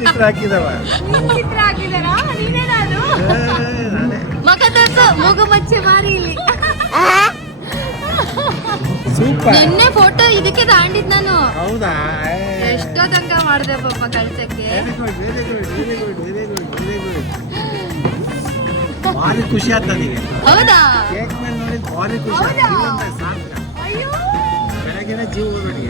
ಚಿತ್ರ ಹಾಕಿದವ ಚಿತ್ರ ಹಾಕಿದಾರಾ? ನೀನೇನಾ ಅದು? ಮಗ ತೋರ್ಸು, ಮೂಗು ಮಚ್ಚೆ ಮಾರಿ ಇಲ್ಲಿ. ಸೂಪರ್. ನಿನ್ನೆ ಫೋಟೋ ಇದಕ್ಕೆ ತಾಂಡಿದ್ ನಾನು. ಹೌದಾ? ಎಷ್ಟೋ ತನಕ ಮಾಡಿದೆ ಪಾಪ ಕಳ್ಸಕ್ಕೆ. ಭಾರಿ ಖುಷಿ ಆಯ್ತು ನನಗೆ. ಹೌದಾ? ಕೇಕ್ ಮೇಲೆ ನೋಡಿ ಭಾರಿ ಖುಷಿ ಆಯ್ತು. ಜೀವನ ಸಾರ್ಥಕ. ಬೆಳಗಿನ ಜೀವ ನೋಡಿ.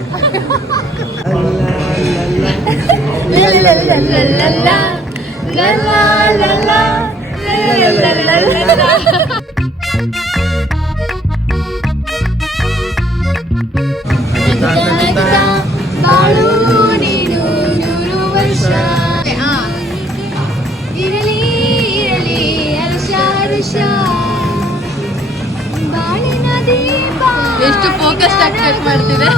ಬಾಳು ನೀನು 100 ವರ್ಷ. ಇರಲಿ ಇರಲಿ ಹರ್ಷ ಹರ್ಷ ಬಾಳಿನ ದೀಪ. ಎಷ್ಟು ಫೋಕಸ್ ಕಟ್ ಮಾಡ್ತಿದೆ.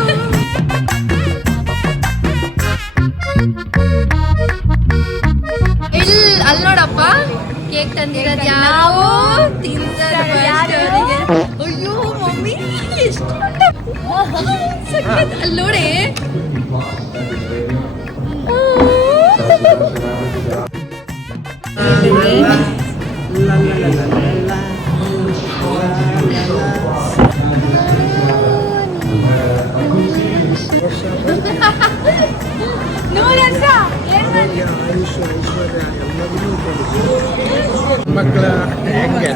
ಅಲ್ಲಿ ನೋಡಪ್ಪ ಕೇಕ್ ತಂದಿರೋದು ಯಾವ ತಿಂತಾರೆ. ಅಯ್ಯೋ ಮಮ್ಮಿ ಎಷ್ಟು ಅಲ್ಲಿ ನೋಡಿ. ಮಕ್ಕಳ ಹೆಂಗೆ